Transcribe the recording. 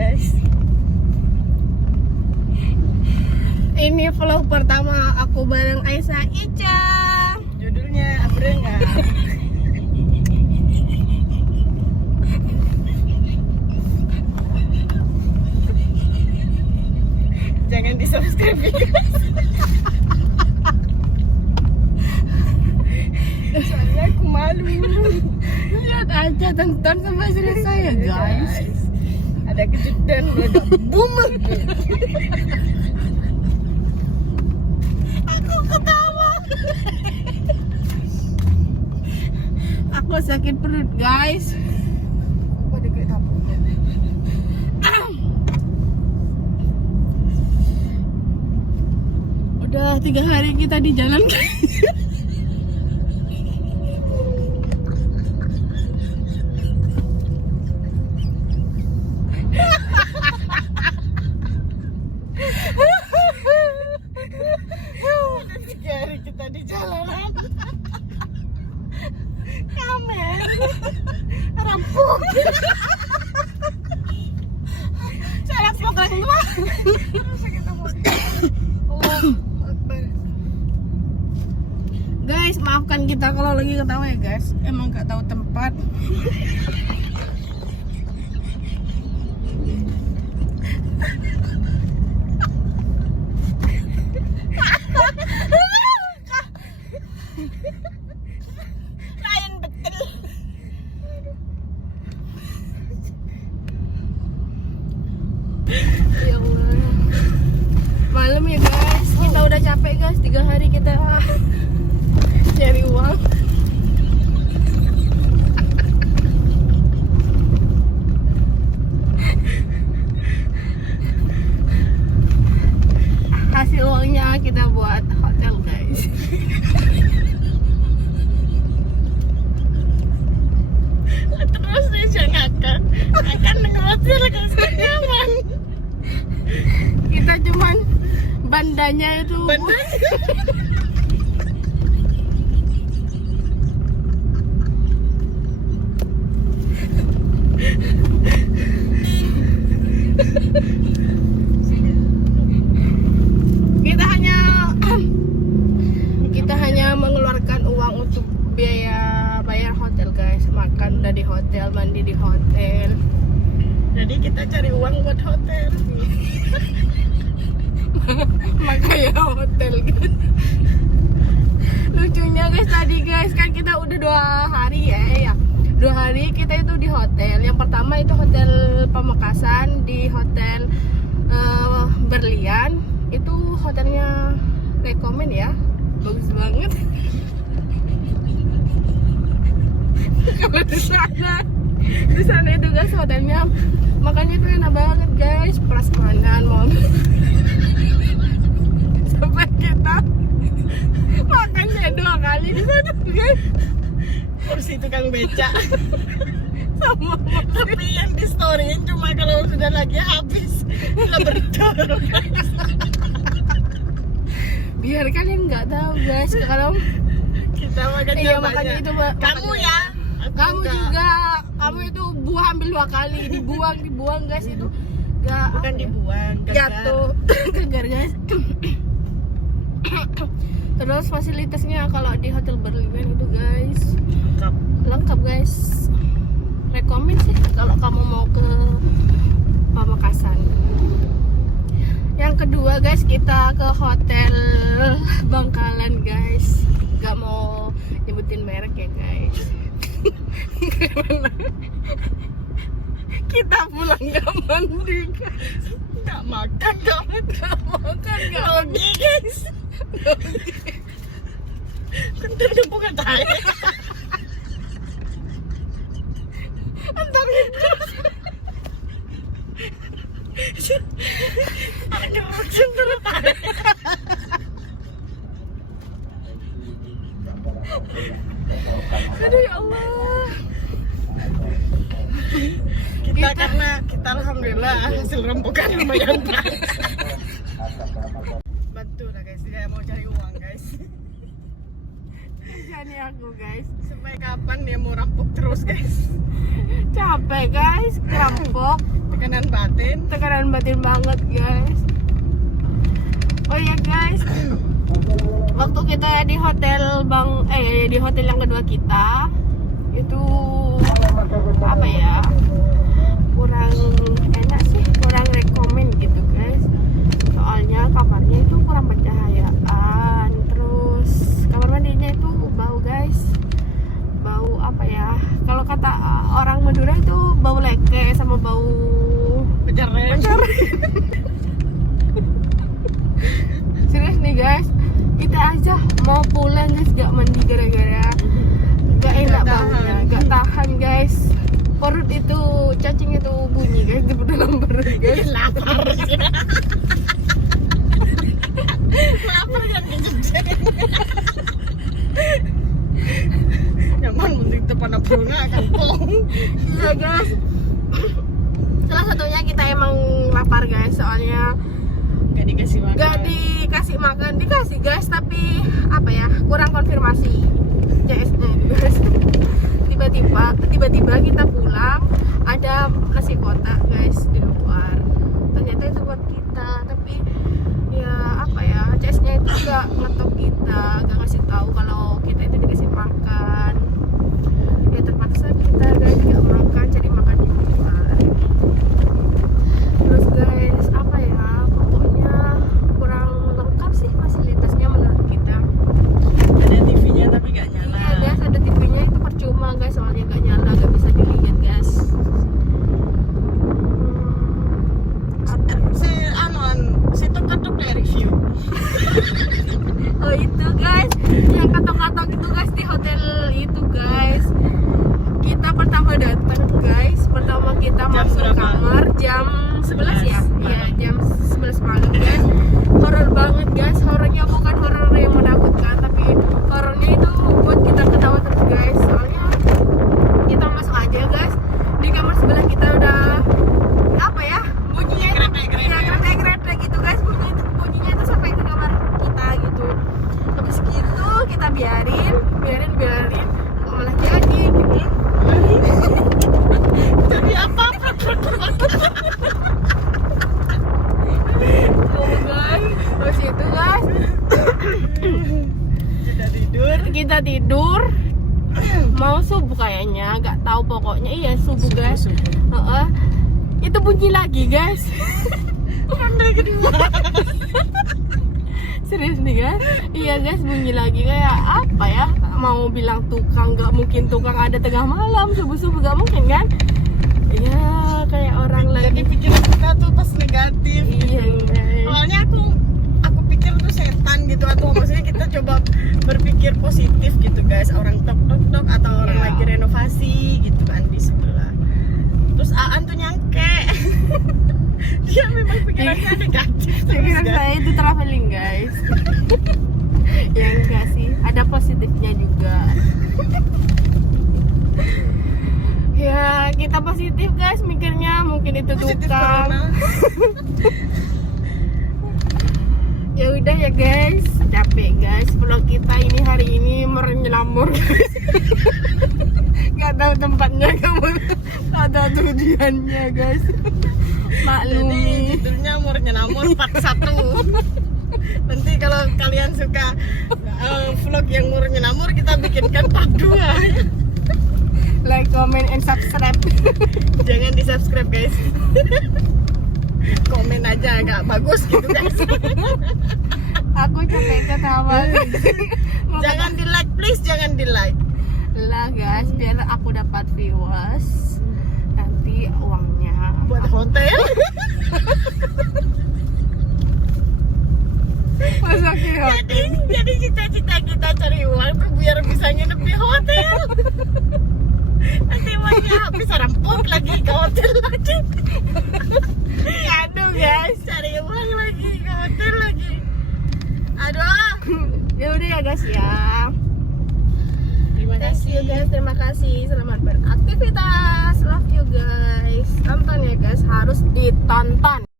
guys. Ini vlog pertama aku bareng Aisyah Ica. Judulnya Abrengan. Jangan di subscribe guys. Soalnya aku malu. Lihat aja, tonton sampai selesai ya guys. Ada kejutan meledak boom. Aku ketawa. Aku sakit perut guys. Pada kayak tapu. Udah 3 hari kita di jalan guys. Udah 3 hari kita di jalanan. Kamer rampung. Salah program lu. Guys, maafkan kita kalau lagi ketawa ya guys. Emang gak tahu tempat. Lain betul. Ya Allah. Malam ya guys. Kita udah capek guys. 3 hari kita cari uang. Hasil uangnya kita buat hotel guys. Terus saya ngakak dengan hotel guys nyaman. Kita cuman bandanya itu. kita hanya mengeluarkan uang untuk biaya bayar hotel guys. Makan udah di hotel, mandi di hotel. Jadi kita cari uang buat hotel. Makanya hotel guys. Lucunya guys, tadi guys kan kita udah 2 hari ya. 2 hari kita itu di hotel. Yang pertama itu hotel Pamekasan, di hotel Berlian. Itu hotelnya rekomen ya, bagus banget. Kalau di sana itu guys hotelnya, makanya itu enak banget guys, prasmanan mau. Sampai kita makannya 2 kali di sana guys. Kursi tukang beca. Sama Tapi yang di storyin cuma kalau sudah lagi habis. Lah berdorong. biar kalian nggak tahu guys kalau Kita makan iya banyak. makanya itu Kamu ya. Aku kamu enggak. juga, kamu itu ambil 2 kali, dibuang guys, itu nggak Bukan dibuang, jatuh gegar guys. Terus fasilitasnya kalau di hotel Berlian itu guys lengkap guys, rekomen sih kalau kamu mau ke Pamekasan. Yang kedua guys, kita ke hotel Bangkalan guys, nggak mau nyebutin merek ya guys. Kita pulang nggak mandi guys, nggak makan, nggak mandi guys. Bentar udah bukan tahu. entar itu Ada bentar tahu. aduh ya Allah. Kita karena kita alhamdulillah hasil rembukan lumayan banyak. Bantu lah guys, saya mau cari uang guys. Jadi aku guys, Sampai kapan dia mau rampok terus guys? capek guys, rampok. tekanan batin banget guys. Oh ya guys, waktu kita di hotel di hotel yang kedua kita itu apa ya, kurang enak sih, kurang rekomen gitu guys. Soalnya kamarnya itu kurang pencahayaan, terus kamar mandinya itu bau guys, bau apa ya, kalau kata orang Madura itu bau leke sama bau Penjara. Serius nih guys, kita aja mau pulang guys gak mandi gara-gara gak enak baunya, gak tahan guys. Perut itu, cacing itu bunyi guys di dalam perut guys. Lapar sih. Lapar kan kejadian. Nyaman mending depan bunga kan pong. Iya guys. Salah satunya kita emang lapar guys, soalnya Gak dikasih makan. gak dikasih makan, dikasih guys, tapi apa ya, kurang konfirmasi CS-nya guys. Tiba-tiba kita pulang ada nasi kotak guys di luar, ternyata itu buat kita, tapi ya apa ya, CS-nya itu gak ngetok kita, gak ngasih tahu kalau kita itu dikasih makan. Ya terpaksa kita guys gak makan, cari makan di luar. Terus guys, apa ya, pokoknya kurang lengkap sih fasilitasnya menurut kita. Ada TV-nya tapi gak nyala. Iya guys, ada TV-nya itu percuma guys, soalnya gak nyala, gak bisa dilihat guys. Si tuk-tuk kayak review. Oh itu guys, yang katok-katok itu guys di hotel itu guys. Kita pertama datang guys, pertama kita Jam masuk berapa? kamar jam 11 ya? Malam. Iya, jam 11 malam guys. Horor banget guys, horornya bukan horor yang menakutkan, tapi horornya itu buat kita ketawa terus guys. Soalnya kita masuk aja guys, di kamar sebelah kita udah apa ya, bunyinya itu gretek gitu guys, bunyinya itu sampai ke kamar kita gitu. Habis gitu kita biarin kok malah jadi gitu. Jadi apa? Oh guys, terus itu guys kita tidur mau subuh kayaknya, nggak tahu pokoknya iya subuh guys. Subuh. Itu bunyi lagi guys. Ronde kedua. Serius nih guys, iya guys, bunyi lagi kayak apa ya, mau bilang tukang, nggak mungkin tukang ada tengah malam subuh nggak mungkin kan. Iya kayak orang Jadi lagi. pikiran kita tuh pas negatif. Iya guys. Awalnya aku pikir tuh setan gitu, atau maksudnya kita coba berpikir positif gitu guys, orang tok atau orang Iya. lagi renovasi gitu kan di sebelah. Terus Aan tuh nyangke. Dia memang pikirannya negatif terus Pikiran guys. saya itu traveling guys. Ya enggak sih, ada positifnya juga. Ya kita positif guys mikirnya, mungkin itu Positif tukang. corona. Ya udah ya guys, capek guys. Vlog kita ini hari ini merenyelamur guys. Gak tahu tempatnya, kamu ada tujuannya guys. Jadi Maklumi. judulnya Murnyenamur part 1. Nanti kalau kalian suka vlog yang Murnyenamur, kita bikinkan part 2. Like, comment, and subscribe. Jangan di subscribe guys. Komen aja agak bagus gitu guys. Aku capek ketawa. Jangan di like please, jangan di like. Lah guys, biar aku dapat viewers. Nanti uangnya Buat hotel. Masa kira Jadi cita-cita kita cari uang tuh biar bisa nginep di hotel. Nanti uangnya habis rampok lagi ke hotel lagi. aduh guys. Cari uang lagi ke hotel lagi. Aduh. Ya udah ya guys ya. Terima Thank you kasih. guys, terima kasih. Selamat beraktivitas. Love you guys. Tonton ya guys, harus ditonton.